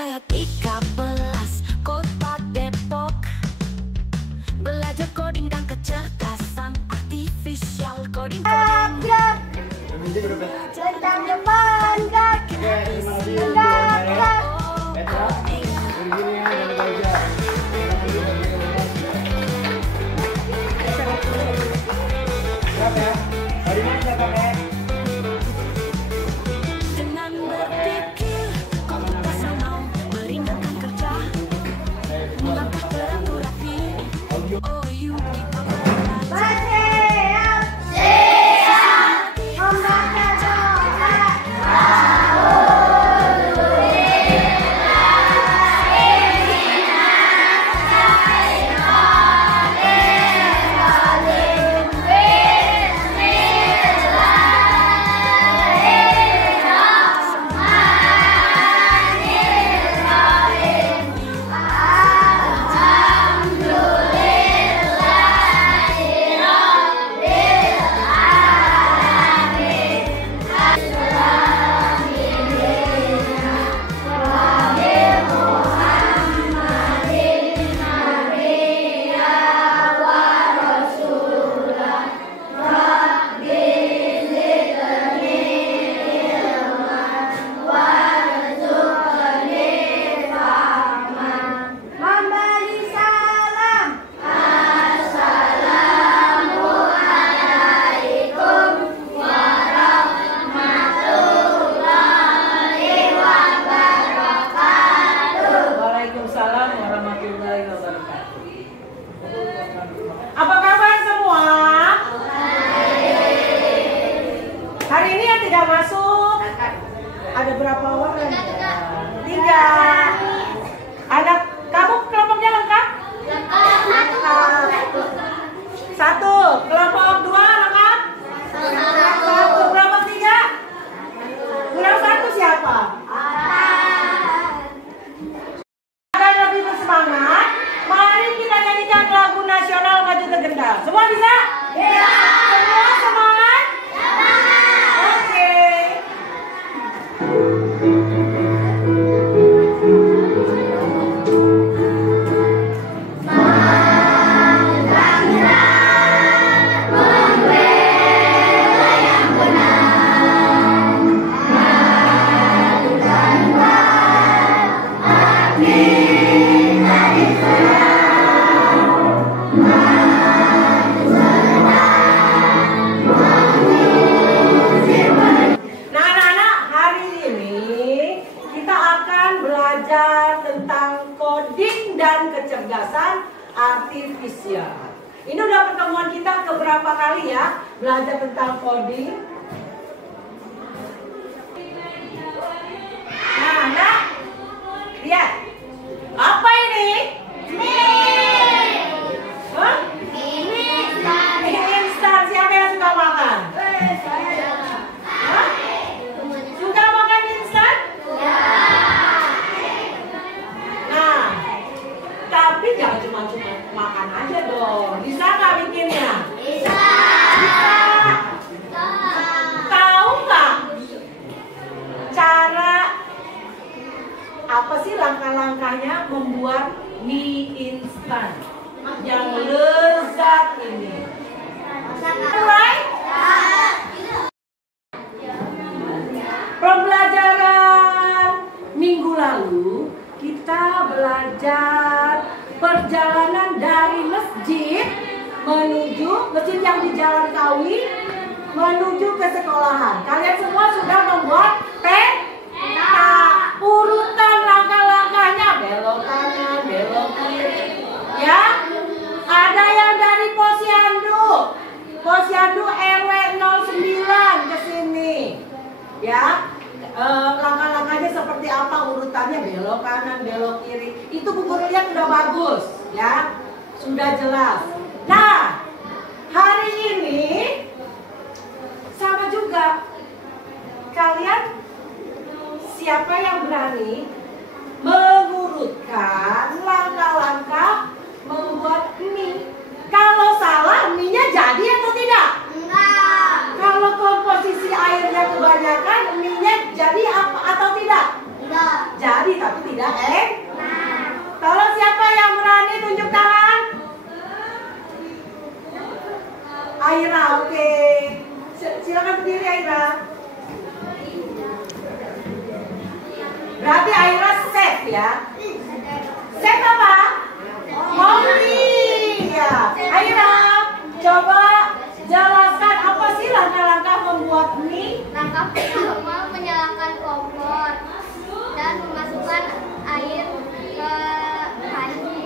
Jaya 13, Kota Depok. Belajar coding dan kecerdasan artifisial. Coding Tentang depan gak dengan berpikir komputasional meringankan kerja, mengangkat beratur rapi. Oh, you kita Apa kabar semua? Hari ini yang tidak masuk ada berapa orang? 3. Anak kamu kelompoknya lengkap? Lengkap. 1. Kelompok 2 lengkap? 1. Kelompok 3? Kurang 1 siapa? Agar lebih bersemangat, mari kita nyanyikan lagu nasional Maju Tergendal. Semua bisa? Bisa. Semua semangat? Semangat. Oke. Tentang coding dan kecerdasan artifisial. Ini udah pertemuan kita keberapa kali ya belajar tentang coding. Nah, lihat apa ini? Hah? Mie instan. Siapa yang suka makan? Hah? Suka makan instan? Tapi jangan cuma makan aja dong. Bisa nggak bikinnya? Bisa. Tahu nggak cara apa sih langkah-langkahnya membuat mie instan yang lezat ini? Mulai. Pembelajaran minggu lalu kita belajar perjalanan dari masjid yang di Jalan Kawi menuju ke sekolahan. Kalian semua sudah membuat peta. Urutan langkah-langkahnya belok kanan, belok kiri. Ya, ada yang dari Posyandu RW 09 ke sini. Ya. Langkah-langkahnya seperti apa, urutannya belok kanan, belok kiri. Itu Bu Guru lihat udah bagus, ya, sudah jelas. Nah, hari ini sama juga. Kalian siapa yang berani mengurutkan langkah-langkah membuat mie? Kalau salah, mie-nya jadi atau tidak? Enggak. Kalau komposisi airnya kebanyakan, mie-nya jadi apa atau tidak? Jadi tapi tidak Tolong siapa yang berani tunjuk tangan? Aira, oke. Silakan berdiri Aira. Berarti Aira safe ya? Safe apa? Hobi ya. Aira, coba jelaskan apa sih langkah-langkah membuat mie? Langkah pertama menyalakan kompor dan memasukkan air ke panci.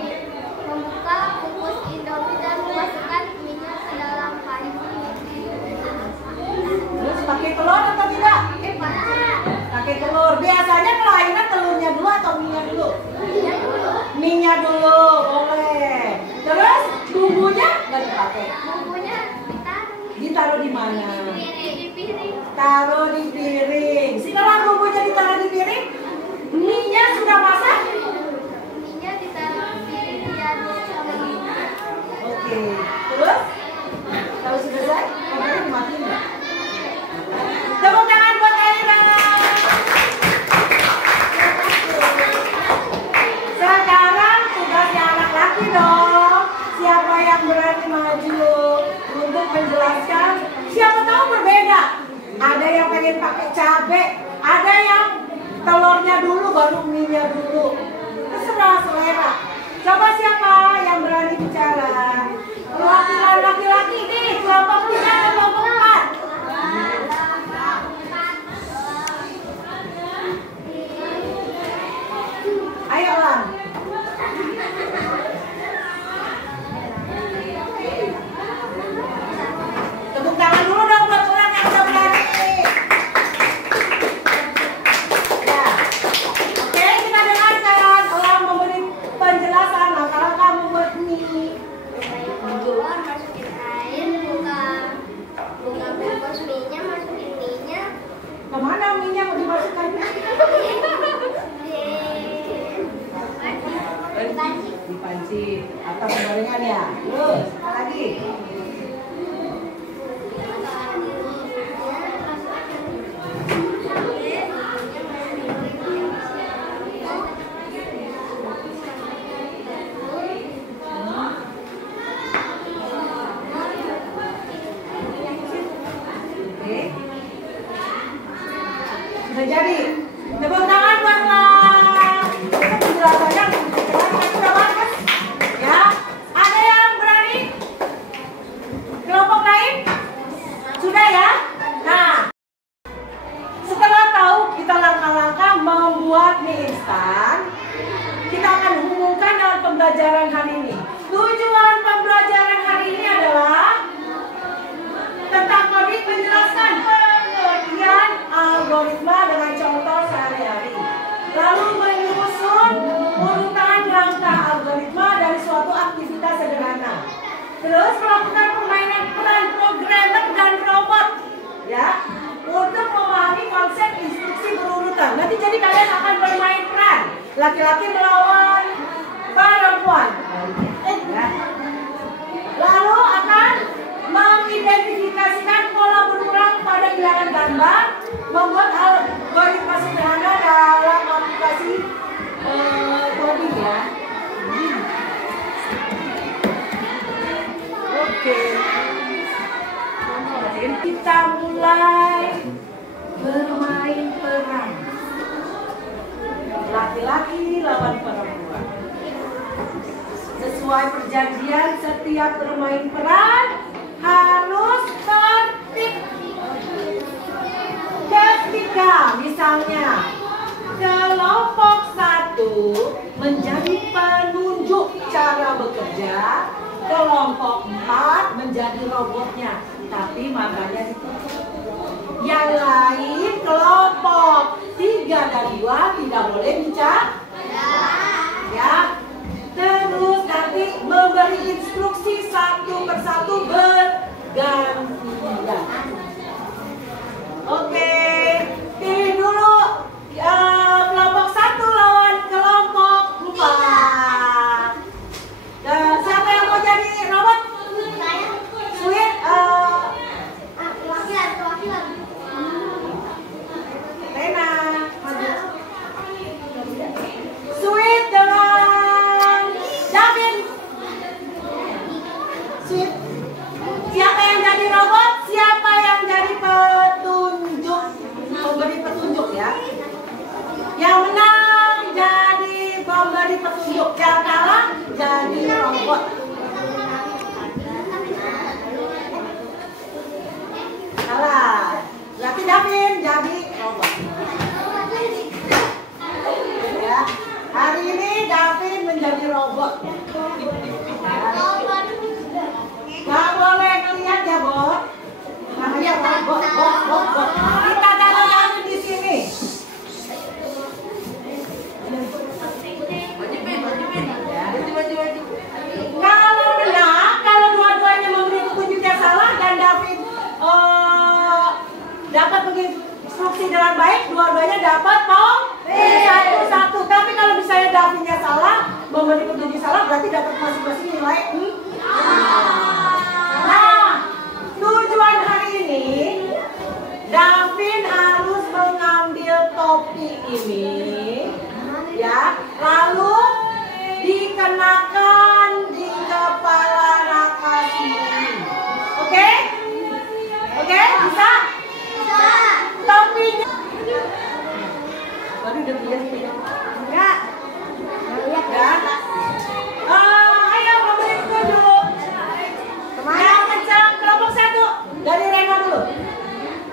Membuka kukus Indomie dan memasukkan minyak ke dalam panci. Terus pakai telur atau tidak? Pakai telur. Biasanya kalau Aira telurnya dulu atau minyak dulu? Minyak dulu, boleh. Terus bumbunya nggak dipakai? Bumbunya Ditaruh di mana? di piring. Taruh di piring. Setelah bumbunya ditaruh di piring, mie-nya sudah masak? Minyak ditaruh di piring diaduk lagi. Oke. Terus? Kalau sudah selesai, kompornya dimatiin nggak? Tepuk tangan buat Aira. Sekarang tugasnya anak laki dong. Siapa yang berani maju untuk menjelaskan? Siapa tahu berbeda. Ada yang pengen pakai cabai, ada yang telurnya dulu baru mie-nya dulu. Terserah selera. Coba siapa yang berani bicara? Laki-laki nih, kelompok 3 atau kelompok 4? Ayo Lang. Tepuk tangan dulu dong buat orang yang udah berani. Ya. Oke, kita dengarkan Elang memberi penjelasan langkah-langkah membuat mie. Keluar masukin air, bunga bungkus mie-nya, masukin mie-nya. Kemana mie-nya mau dimasukkan? Di panci atau penggorengan ya. Terus apa lagi? Oke. Sudah jadi. Tepuk tangan buat Lang. Itu penjelasannya sudah bagus. Ya. Ada yang berani? Kelompok lain? Sudah ya? Nah, setelah tahu kita langkah-langkah membuat mie instan, kita akan hubungkan dengan pembelajaran hari ini. Tujuan pembelajaran hari ini adalah tentang Kodik menjelaskan pengertian algoritma dengan contoh sehari-hari. Lalu menyusun urutan rangka algoritma dari suatu aktivitas sederhana. Terus melakukan permainan peran programmer dan robot, ya, untuk memahami konsep instruksi berurutan. Nanti jadi kalian akan bermain peran laki-laki melawan perempuan. Ya. Lalu akan mengidentifikasikan pola berulang pada bilangan gambar, membuat algoritma sederhana dalam aplikasi coding ya. Oke. Kita mulai bermain peran. Laki-laki lawan perempuan. Sesuai perjanjian, setiap bermain peran harus tertib. Ketika misalnya kelompok 1 menjadi penunjuk cara bekerja, kelompok 4 menjadi robotnya, tapi matanya ditutup. Yang lain kelompok 3 dan 2 tidak boleh bicara. Ya. Terus nanti memberi instruksi satu persatu bergantian. Oke, pilih dulu kelompok 1 lawan kelompok 4. Dan siapa yang mau jadi robot? Sweet, Lena, maju. dua-duanya dapat satu-satu. Tapi kalau misalnya Davinnya salah, memberi petunjuk salah, berarti dapat masing-masing nilai 4. Nah, tujuan hari ini, Davin harus mengambil topi ini, ya, lalu dikenakan di kepala Raka Siri. Oke? Oke, bisa? Topinya. Baru udah punya sih. Enggak. Ya. Ayo memberi petunjuk. Yang kencang, kelompok 1. Dari Rena dulu.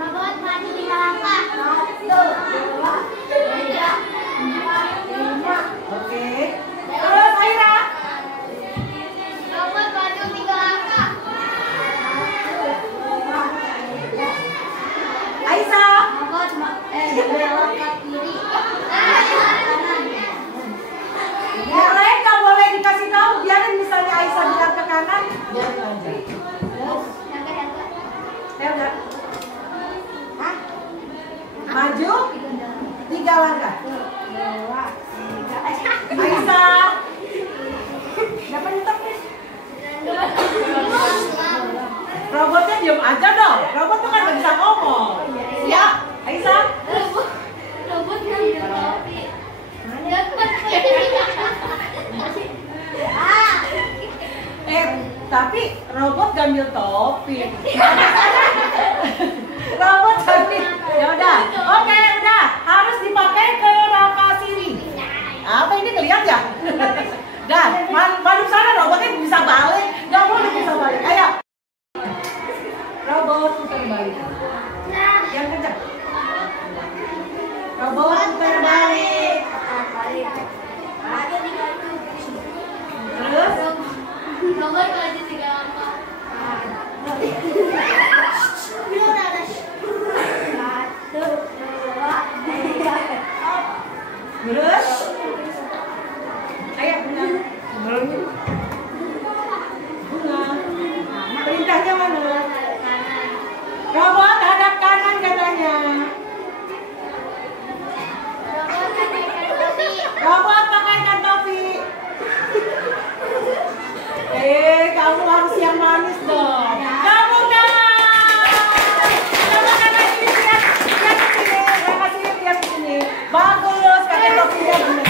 Robot maju 3 langkah. 1, 2, 3, 4, 5. Oke. Terus Aira. Robot maju 3 langkah. Aisyah. Robot belok ke kiri. Kanan. Yang lain nggak boleh dikasih tahu. Biarin misalnya Aisyah bilang ke kanan, biarin aja. Ya udah. Hah? Maju 3 langkah. Aisyah. Dapat nyetok nih. Robotnya diam aja dong. Robot tuh kan nggak bisa ngomong. Ya, Aisyah. Robot ngambil topi. Tapi robot ngambil topi. Robot ngambil. Ya udah. Oke, udah. Harus dipakai ke Raka Siri. Apa ini kelihatan ya? Dah, madep sana robotnya bisa balik. Nggak boleh bisa balik. Ayo. Robot putar balik. Yang kencang. Robot putar balik. Terus? Robot maju 3 langkah. Terus? Ayo, bunga. Bunga. Perintahnya mana? Robot hadap kanan katanya. Robot pakaikan topi. Kamu harus yang manis dong. Kamu coba kakak sini lihat ke sini, kakak sini lihat ke sini. Bagus, pakai topinya bener.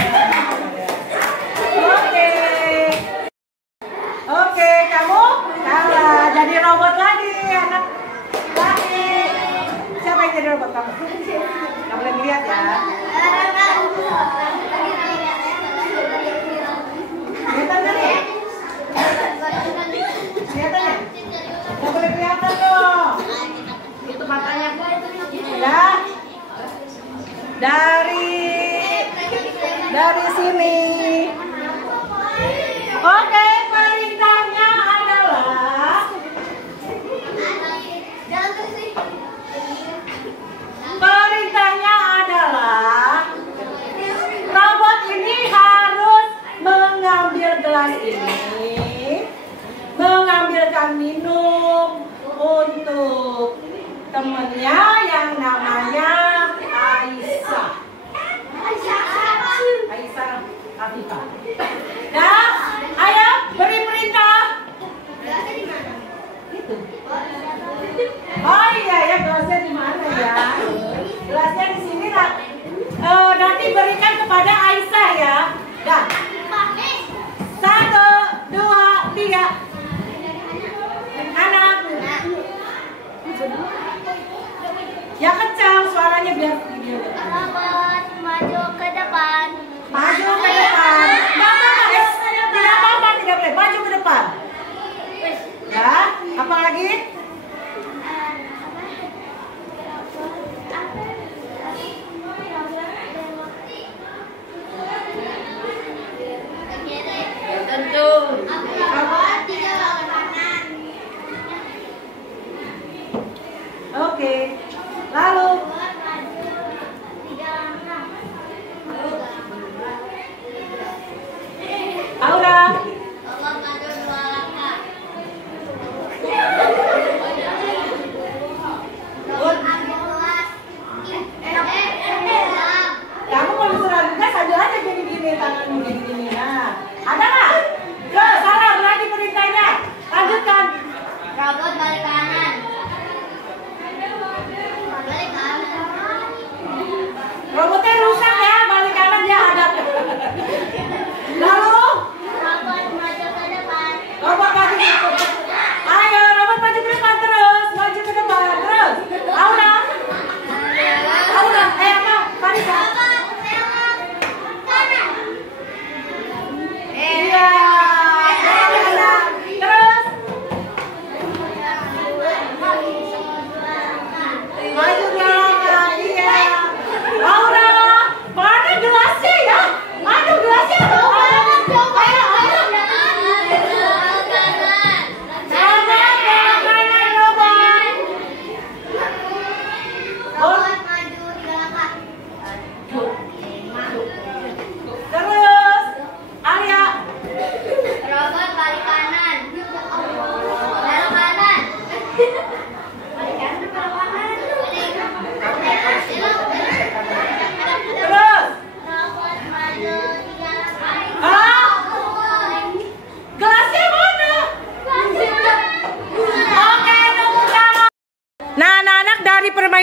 Oke, kamu kalah. Jadi robot lagi, anak lagi. Siapa yang jadi robot kamu? Kamu boleh lihat ya. Kelihatan tadi? Kelihatan ya? Nggak boleh kelihatan dong. Itu matanya. Ya. Dari sini. Oke, perintahnya adalah robot ini harus mengambil gelas ini, mengambilkan minum untuk temannya yang namanya Aisyah. Aisyah Afifah. Nah, ayo beri perintah. Itu. Oh iya ya, gelasnya di mana ya? Gelasnya di sini lah. Nanti berikan kepada Aisyah ya. Dah. 1, 2, 3. Anak. Ya kencang suaranya biar video. Robot maju ke depan. Maju ke depan. Nggak apa-apa, tidak apa-apa, tidak boleh. Maju ke depan. Ya, apa lagi? Tentu. Oke. Lalu Aura. Robot maju 2 langkah.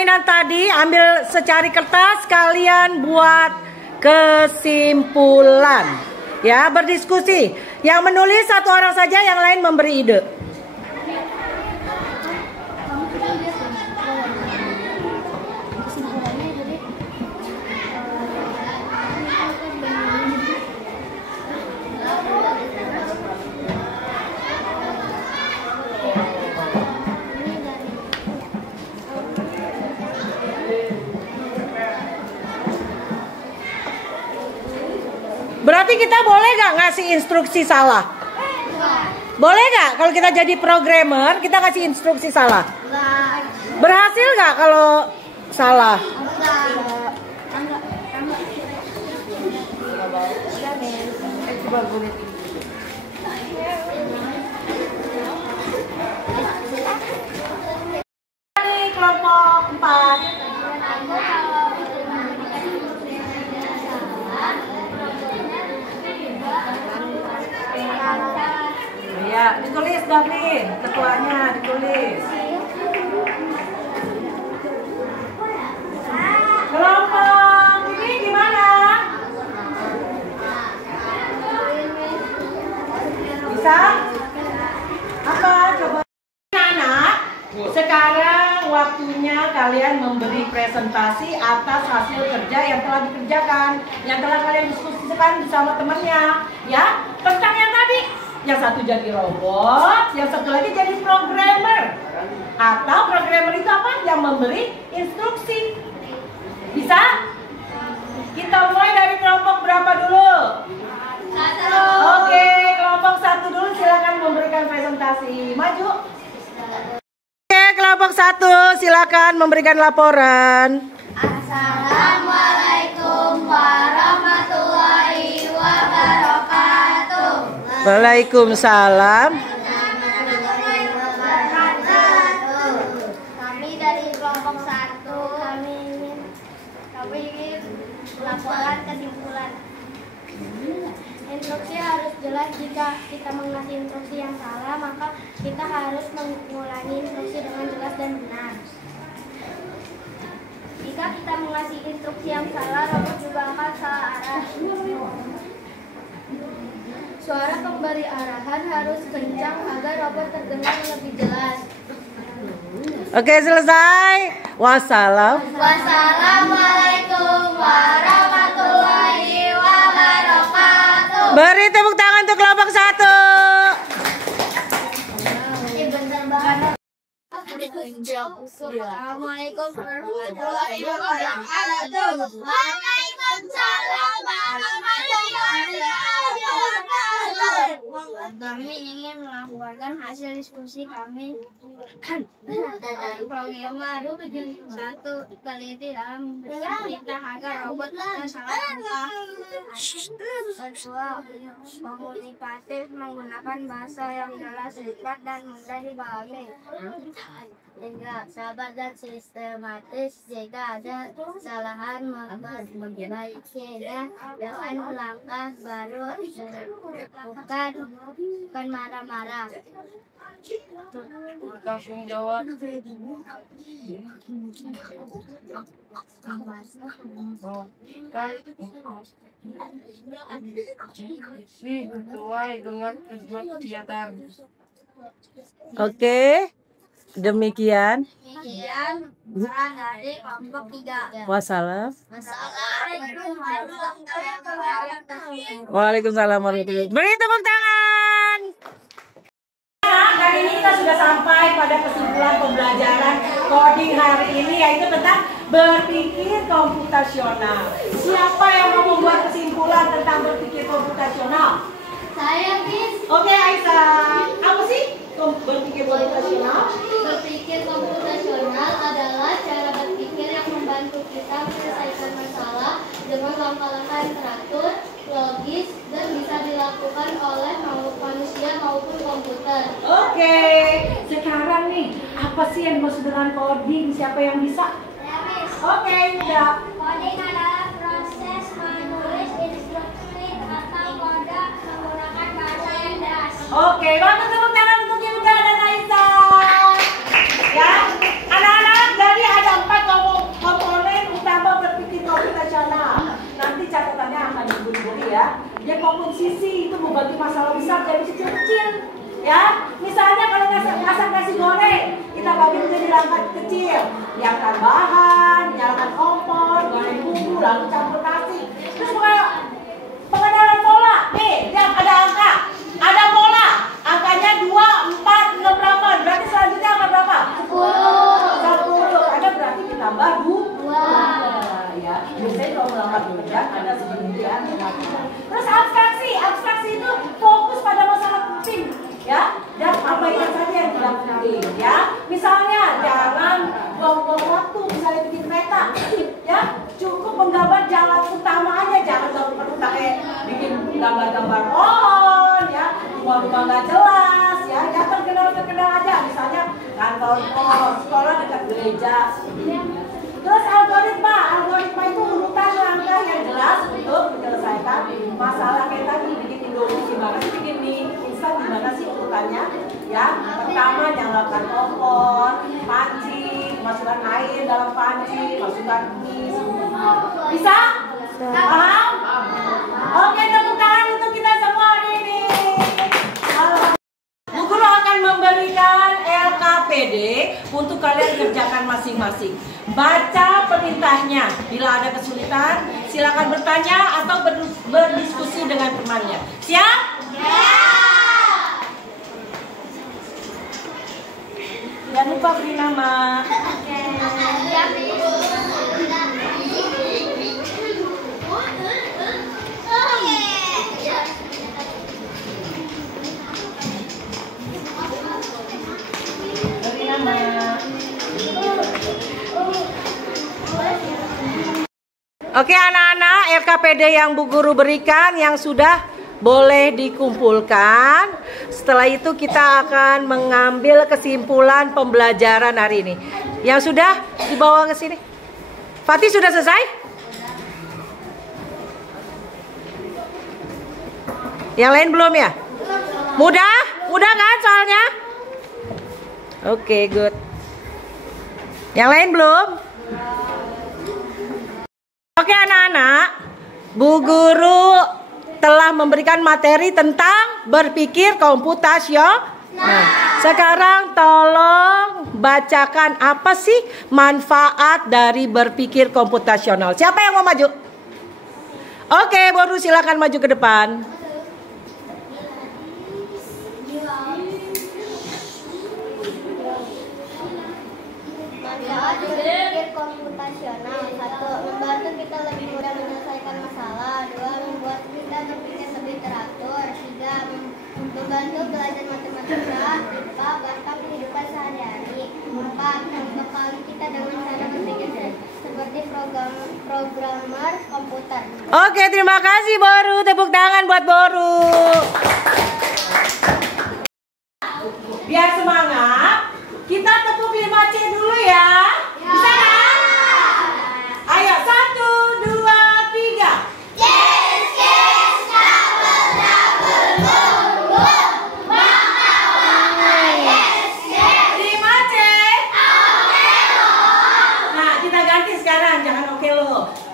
permainan tadi, ambil secari kertas, kalian buat kesimpulan. Ya, berdiskusi. Yang menulis satu orang saja, yang lain memberi ide. Berarti kita boleh gak ngasih instruksi salah? Boleh gak kalau kita jadi programmer, kita kasih instruksi salah? Berhasil gak kalau salah? Ini kelompok 4. Ya, ditulis David, ketuanya ditulis. Kelompok ini gimana? Bisa? Apa? Coba. Anak, sekarang waktunya kalian memberi presentasi atas hasil kerja yang telah dikerjakan, yang telah kalian diskusikan bersama temannya, ya. Tentang yang tadi. Yang satu jadi robot, yang satu lagi jadi programmer. Atau programmer itu apa? Yang memberi instruksi. Bisa? Kita mulai dari kelompok berapa dulu? 1. Oke, kelompok 1 dulu silakan memberikan presentasi. Maju. Oke, kelompok 1 silakan memberikan laporan. Assalamualaikum warahmatullahi wabarakatuh. Waalaikumsalam. Kami dari kelompok 1 kami ingin laporan kesimpulan. Instruksi harus jelas. Jika kita mengasih instruksi yang salah, maka kita harus mengulangi instruksi dengan jelas dan benar. Jika kita mengasih instruksi yang salah, robot juga akan salah arah. Suara pemberi arahan harus kencang agar robot terdengar lebih jelas. Oke, selesai. Wassalam. Wassalamualaikum warahmatullahi wabarakatuh. Beri tepuk tangan untuk kelompok 1. Bentar banget. Assalamualaikum warahmatullahi wabarakatuh. Waalaikumsalam warahmatullahi wabarakatuh. Kami ingin melaporkan hasil diskusi kami. Program baru 1 teliti dalam perintah agar robot salah langkah. Kedua, komunikatif menggunakan bahasa yang jelas, singkat dan mudah dipahami. 3. Sabar dan sistematis. Jika ada kesalahan, memperbaikinya dengan langkah baru, bukan marah-marah. Langsung jawab. Sesuai dengan tujuan kegiatan. Oke. Demikian. Saran dari kelompok 3. Wassalam. Assalamualaikum warahmatullahi wabarakatuh. Waalaikumsalam warahmatullahi wabarakatuh. Beri tepuk tangan. Hari ini kita sudah sampai pada kesimpulan pembelajaran coding hari ini, yaitu tentang berpikir komputasional. Siapa yang mau membuat kesimpulan tentang berpikir komputasional? Saya Bis. Oke, Aisyah. Apa sih berpikir komputasional? Berpikir komputasional adalah cara berpikir yang membantu kita menyelesaikan masalah dengan langkah-langkah yang teratur, logis, dan bisa dilakukan oleh manusia maupun komputer. Oke, sekarang nih, apa sih yang dimaksud dengan coding? Siapa yang bisa? Ya, Miss. Oke, udah. Coding adalah proses menulis instruksi atau kode menggunakan bahasa yang jelas. Oke, bagus, tepuk tangan untuk Yuda dan Aisyah. Ya, anak-anak, jadi ada 4 dibagi masalah besar jadi kecil-kecil. Ya, misalnya kalau masak nasi goreng, kita bagi menjadi langkah kecil. Siapkan bahan, nyalakan kompor, goreng bumbu, lalu campur nasi. Terus pengenalan pola. Nih, lihat ada angka, ada pola. Angkanya 2, 4, 6, 8. Berarti selanjutnya angka berapa? 10. Ada berarti ditambah 2. Ya, biasanya kalau melamar dua ada segitiga. Terus abstraksi itu fokus pada masalah penting, ya, dan abaikan saja yang tidak penting, ya. Misalnya jangan buang-buang waktu, misalnya bikin peta, ya, cukup menggambar jalan utama aja, jangan perlu pakai bikin gambar-gambar pohon, ya, rumah-rumah nggak jelas, ya, jangan terkenal aja, misalnya kantor pos, sekolah dekat gereja. Terus algoritma itu urutan langkah yang jelas untuk menyelesaikan masalah kayak tadi, bikin Indomie gimana sih, bikin mie instan gimana sih urutannya, ya. Pertama nyalakan kompor, panci, masukkan air dalam panci, masukkan mie. Bisa? Paham? Oke, tepuk tangan untuk kita semua hari ini. Bu Guru akan memberikan LKPD untuk kalian kerjakan masing-masing. Baca perintahnya. Bila ada kesulitan, silakan bertanya atau berdiskusi dengan temannya. Siap? Ya. Jangan lupa beri nama. Beri nama. Oke anak-anak, LKPD yang Bu Guru berikan yang sudah boleh dikumpulkan. Setelah itu kita akan mengambil kesimpulan pembelajaran hari ini. Yang sudah dibawa ke sini. Fatih sudah selesai? Yang lain belum ya? Mudah? Mudah kan soalnya? Oke, good. Yang lain belum? Oke anak-anak, Bu Guru telah memberikan materi tentang berpikir komputasional. Nah, sekarang tolong bacakan apa sih manfaat dari berpikir komputasional. Siapa yang mau maju? Oke, Bu Guru silakan maju ke depan. Manfaat berpikir komputasional. 1. Membantu kita lebih mudah menyelesaikan masalah. 2. Membuat kita berpikir lebih teratur. 3. Membantu belajar matematika, IPA, bahkan kehidupan sehari-hari. 4. Membekali kita dengan cara berpikir seperti programmer komputer. Oke, terima kasih Boru. Tepuk tangan buat Boru. Biar semangat, kita tepuk 5C dulu ya. Bisa kan? Ayo 1, 2, 3.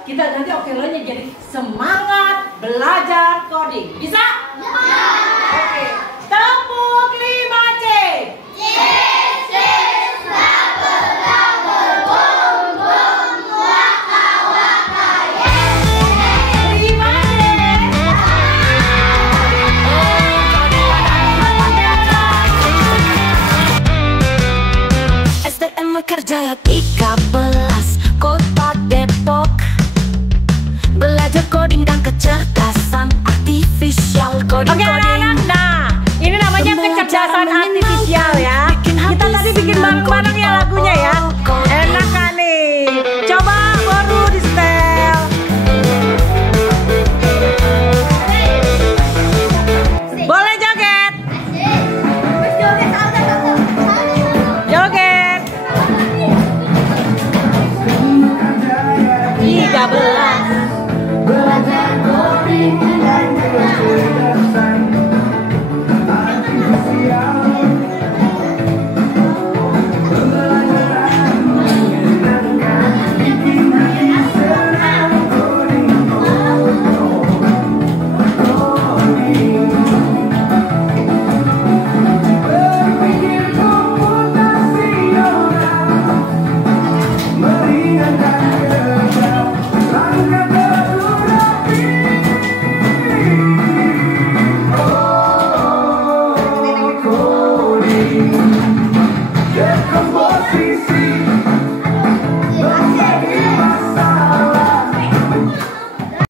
Kita ganti oke-nya jadi semangat belajar coding. Bisa? Oke. Tepuk 5C. STM bekerja di kabel.